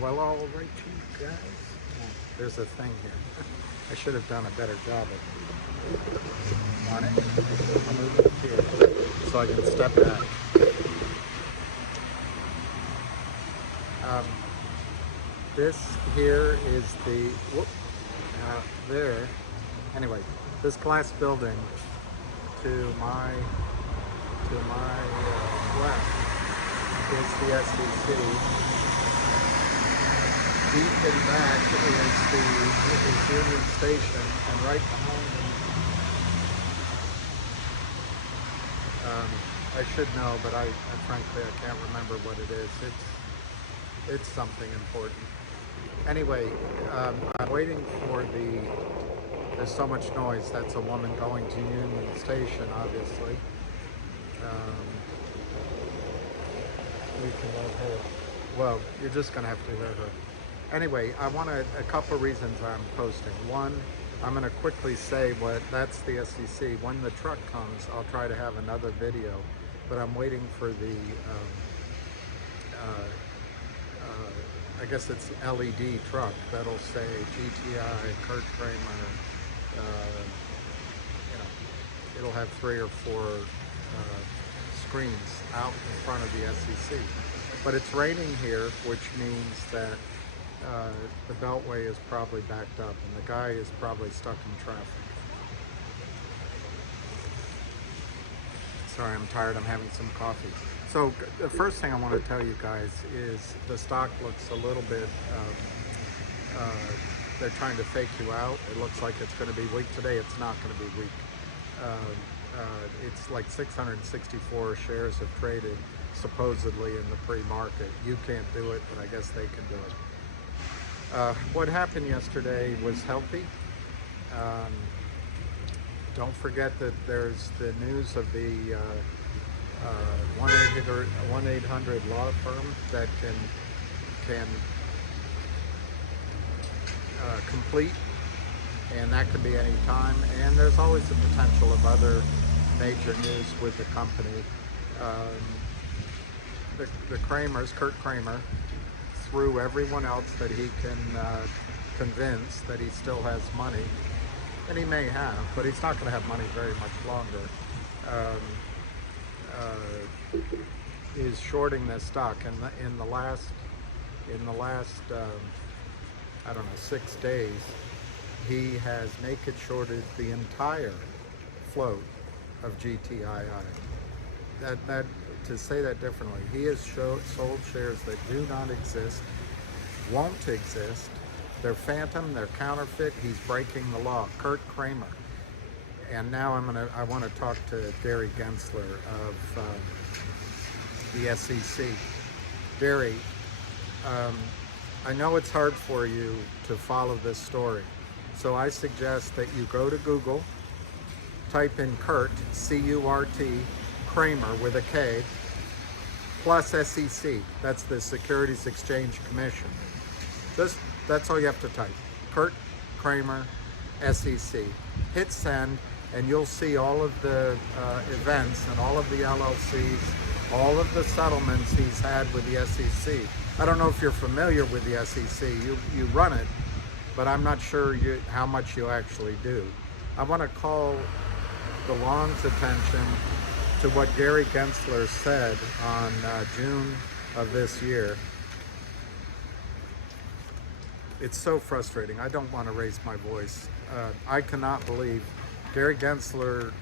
Well, all right, you guys. Oh, there's a thing here. I should have done a better job on it. I'll move it here so I can step back. Um, this here is the whoop, there. Anyway, this glass building to my left is the SEC. Deep in back is Union Station, and right behind me, I should know, but I frankly I can't remember what it is. It's something important. Anyway, I'm waiting for the. There's so much noise. That's a woman going to Union Station, obviously. Um, we can let her. Well, you're just gonna have to let her. Anyway, I want a couple reasons I'm posting. One, I'm going to quickly say what that's the SEC. When the truck comes, I'll try to have another video, but I'm waiting for the, I guess it's LED truck that'll say GTI, Kurt Kramer. You know, it'll have 3 or 4 screens out in front of the SEC. But it's raining here, which means that the Beltway is probably backed up and the guy is probably stuck in traffic. Sorry, I'm tired. I'm having some coffee. So the first thing I want to tell you guys is the stock looks a little bit, they're trying to fake you out. It looks like it's going to be weak today. It's not going to be weak. It's like 664 shares have traded supposedly in the pre-market. You can't do it, but I guess they can do it. What happened yesterday was healthy. Don't forget that there's the news of the 1-800 law firm that can complete, and that could be any time. And there's always the potential of other major news with the company. The Kramers, Kurt Kramer, through everyone else that he can convince that he still has money, and he may have, but he's not going to have money very much longer, is shorting this stock. And in the last I don't know, 6 days, he has naked shorted the entire float of GTII. That to say that differently, he has sold shares that do not exist, won't exist. They're phantom, they're counterfeit. He's breaking the law. Kurt Kramer. And now I want to talk to Gary Gensler of the SEC. Gary, I know it's hard for you to follow this story, so I suggest that you go to Google, type in Kurt, C-U-R-T, Kramer with a K, plus SEC. That's the Securities Exchange Commission. That's all you have to type. Kurt Kramer, SEC. Hit send, and you'll see all of the events and all of the LLCs, all of the settlements he's had with the SEC. I don't know if you're familiar with the SEC. You run it, but I'm not sure how much you actually do. I want to call the law's attention to what Gary Gensler said on June of this year. It's so frustrating. I don't want to raise my voice. I cannot believe Gary Gensler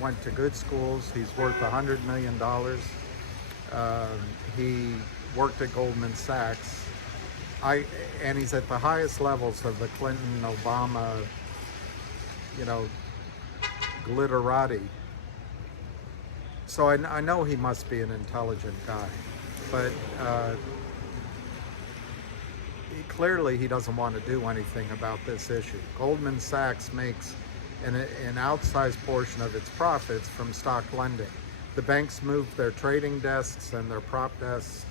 went to good schools. He's worth $100 million. He worked at Goldman Sachs. And he's at the highest levels of the Clinton, Obama, glitterati. So I know he must be an intelligent guy, but clearly he doesn't want to do anything about this issue. Goldman Sachs makes an outsized portion of its profits from stock lending. The banks moved their trading desks and their prop desks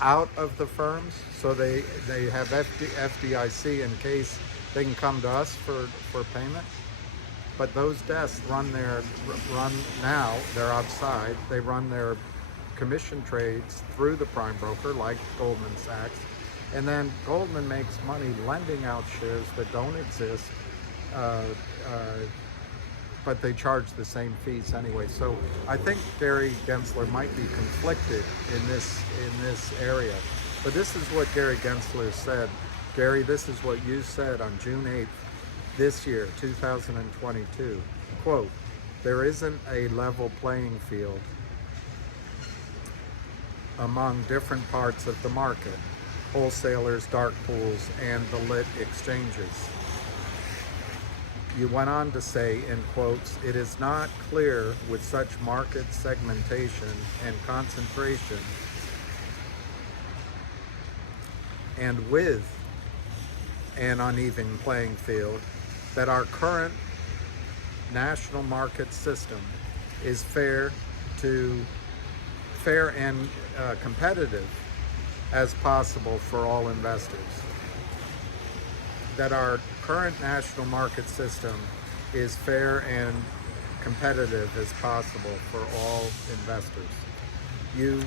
out of the firms, so they have FDIC in case they can come to us for payment. But those desks run now, they're outside. They run their commission trades through the prime broker like Goldman Sachs. And then Goldman makes money lending out shares that don't exist, uh, uh, but they charge the same fees anyway. So I think Gary Gensler might be conflicted in this area. But this is what Gary Gensler said. Gary, this is what you said on June 8th this year, 2022. Quote, "There isn't a level playing field among different parts of the market, wholesalers, dark pools, and the lit exchanges." You went on to say, in quotes, "It is not clear with such market segmentation and concentration and with an uneven playing field that our current national market system is fair and competitive as possible for all investors. That our current national market system is fair and competitive as possible for all investors." You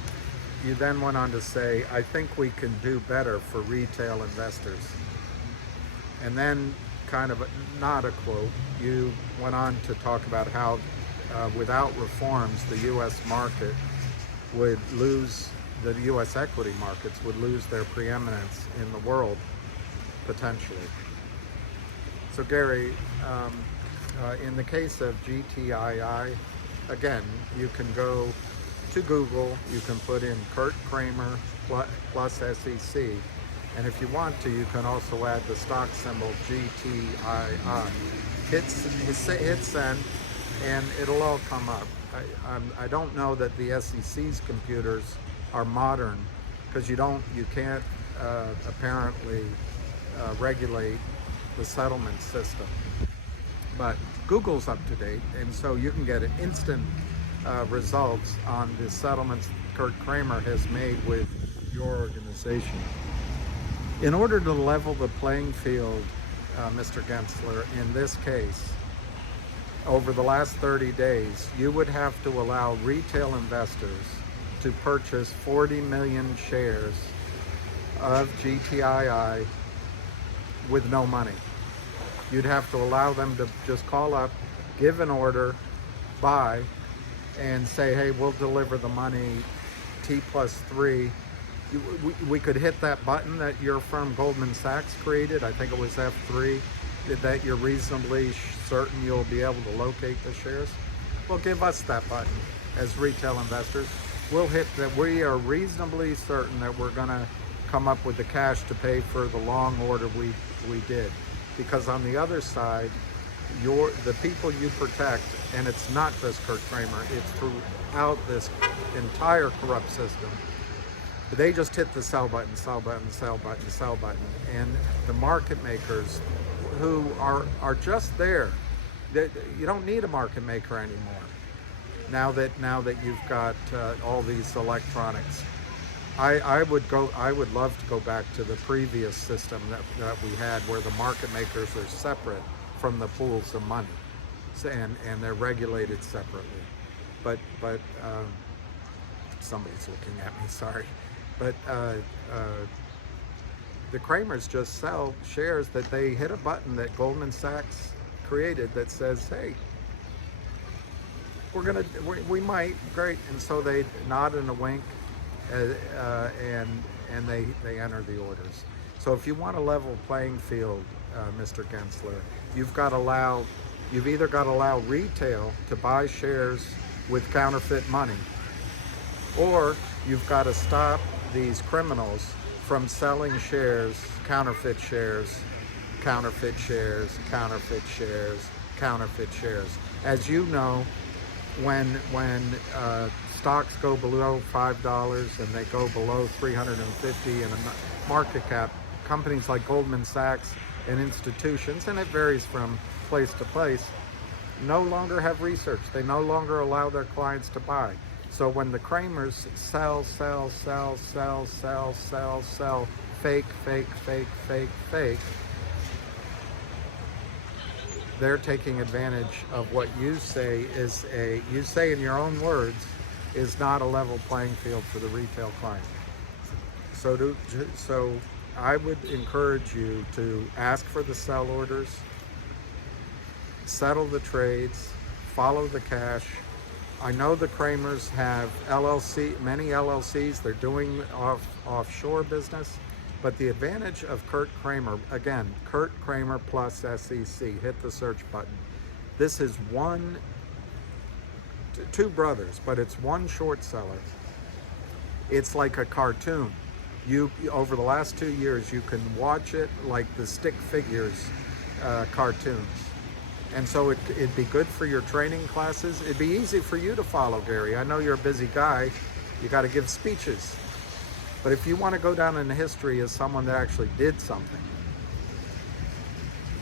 then went on to say, "I think we can do better for retail investors." And then, kind of not a quote, you went on to talk about how without reforms, the U.S. market would lose, the U.S. equity markets would lose their preeminence in the world, potentially. So Gary, in the case of GTII, again, you can go to Google, you can put in Kurt Kramer plus SEC, and if you want to, you can also add the stock symbol GTII. Hit send, and it'll all come up. I don't know that the SEC's computers are modern, because you can't apparently regulate the settlement system. But Google's up to date, and so you can get instant results on the settlements Kurt Kramer has made with your organization. In order to level the playing field, Mr. Gensler, in this case, over the last 30 days, you would have to allow retail investors to purchase 40 million shares of GTII with no money. You'd have to allow them to just call up, give an order, buy, and say, "Hey, we'll deliver the money T+3. We could hit that button that your firm Goldman Sachs created. I think it was F3. That you're reasonably certain you'll be able to locate the shares. Well, give us that button as retail investors. We'll hit that. We are reasonably certain that we're going to come up with the cash to pay for the long order we did." Because on the other side, the people you protect, and it's not just Kurt Kramer, it's throughout this entire corrupt system. They just hit the sell button, sell button, sell button, sell button, and the market makers who are just there. You don't need a market maker anymore. Now that you've got all these electronics. I would love to go back to the previous system that we had, where the market makers are separate from the pools of money, and they're regulated separately. But somebody's looking at me. Sorry, but the Kramers just sell shares that they hit a button that Goldman Sachs created that says, "Hey, we might, great," and so they nod and a wink. And they enter the orders. So if you want a level playing field, Mr. Gensler, you've either got to allow retail to buy shares with counterfeit money, or you've got to stop these criminals from selling shares, counterfeit shares, counterfeit shares, counterfeit shares, counterfeit shares. As you know, when stocks go below $5 and they go below 350 in a market cap, companies like Goldman Sachs and institutions, and it varies from place to place, no longer have research. They no longer allow their clients to buy. So when the Kramers sell, fake, they're taking advantage of what you say in your own words, is not a level playing field for the retail client. So I would encourage you to ask for the sell orders, settle the trades, follow the cash. I know the Kramers have many LLCs. They're doing offshore business, but the advantage of Kurt Kramer, again, Kurt Kramer plus SEC, hit the search button. This is two brothers, but it's one short seller. It's like a cartoon. Over the last 2 years, you can watch it like the stick figures cartoons. And so it'd be good for your training classes. It'd be easy for you to follow, Gary. I know you're a busy guy. You got to give speeches. But if you want to go down in history as someone that actually did something,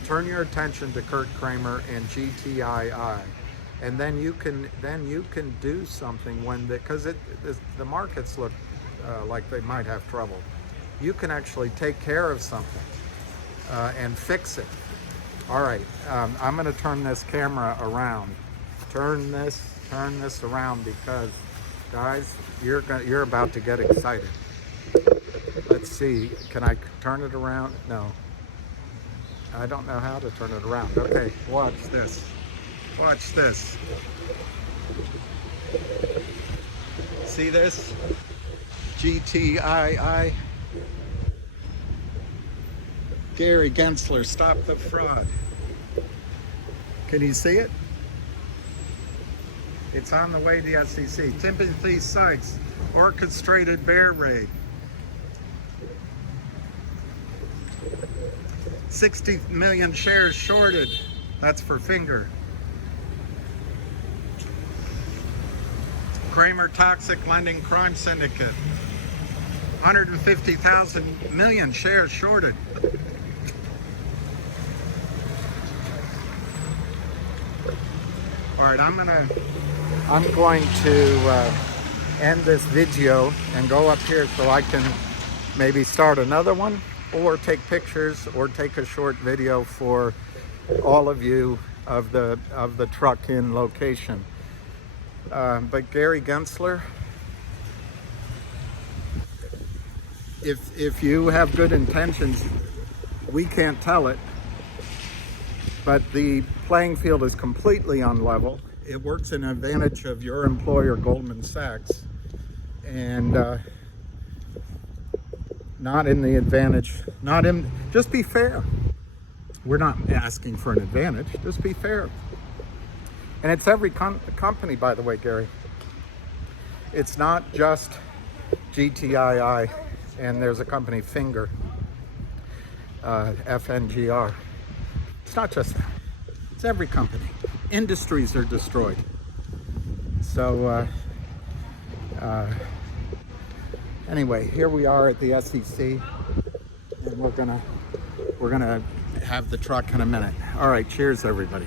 turn your attention to Kurt Kramer and gtii. And then you can do something because the markets look like they might have trouble. You can actually take care of something and fix it. All right, I'm going to turn this camera around. Turn this around because, guys, you're about to get excited. Let's see. Can I turn it around? No. I don't know how to turn it around. Okay, watch this. Watch this. See this? gtii. Gary Gensler, stop the fraud. Can you see it? It's on the way to the SEC. Timothy Sykes, orchestrated bear raid. 60 million shares shorted. That's for Finger. Kramer toxic lending crime syndicate. 150,000 million shares shorted. All right, I'm going to end this video and go up here so I can maybe start another one or take pictures or take a short video for all of you of the truck in location. But Gary Gensler, if you have good intentions, we can't tell it, but the playing field is completely unlevel. It works in advantage of your employer, Goldman Sachs, and not in the advantage, just be fair. We're not asking for an advantage, just be fair. And it's every company, by the way, Gary. It's not just gtii, and there's a company, Finger, FNGR. It's not just that. It's every company. Industries are destroyed. So anyway, here we are at the SEC, and we're gonna have the truck in a minute. All right, cheers, everybody.